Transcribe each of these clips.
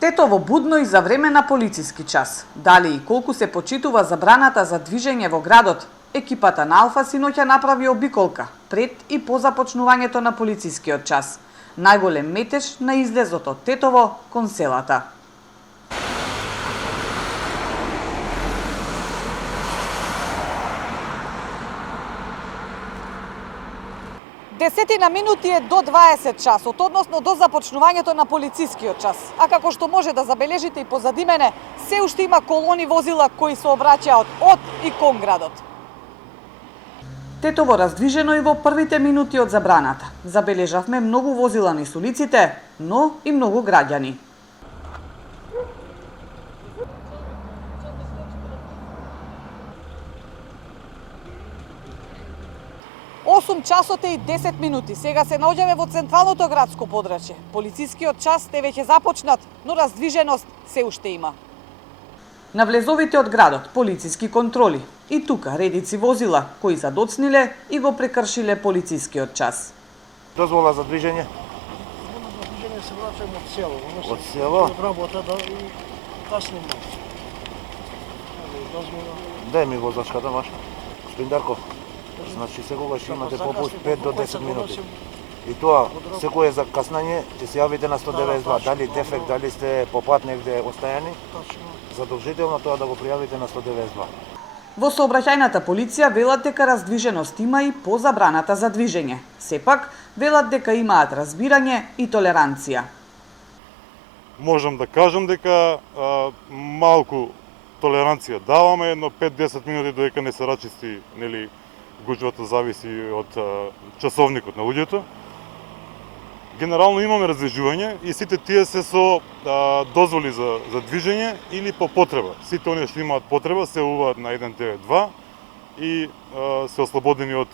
Тетово будно и за време на полициски час. Дали и колку се почитува забраната за движење во градот, екипата на Алфа синоќа направи обиколка пред и по започнувањето на полицискиот час. Најголем метеж на излезот од Тетово кон селата. Десетина минути е до 20 часот, односно до започнувањето на полицискиот час. А како што може да забележите и позади мене, се уште има колони возила кои се обраќаат од и кон градот. Тетово раздвижено и во првите минути од забраната. Забележавме многу возила низ улиците, но и многу граѓани. Осум часот е и 10 минути. Сега се наоѓаме во централното градско подрачје. Полицискиот час е веќе започнат, но раздвиженост се уште има. На влезовите од градот полициски контроли. И тука редици возила кои задоцниле и го прекршиле полицискиот час. Дозвола за движење? За движење се враќаме од село. Од село? Од работа да и каснем. Дозвола. Дај ми возачката ваша. Господин Дарков, значи секогаш имате попуст 5 до 10 минути. И тоа, секој е закаснење, ќе се јавите на 192. Дали дефект, дали сте по пат негде остојани, задолжително тоа да го пријавите на 192. Во сообраќајната полиција велат дека раздвиженост има и по забраната за движење. Сепак, велат дека имаат разбирање и толеранција. Можам да кажам дека малку толеранција даваме, едно 5-10 минути додека не се рачисти, нели, гужвата зависи од часовникот на луѓето. Генерално имаме раздвижување и сите тие се со дозволи за движење или по потреба. Сите оние што имаат потреба се уваат на 192 и се ослободени од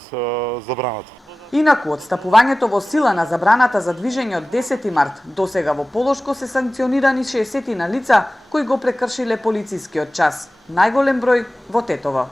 забраната. Инаку, отстапувањето во сила на забраната за движење од 10 март досега во Полошко се санкционирани 60 на лица кои го прекршиле полицискиот час. Најголем број во Тетово.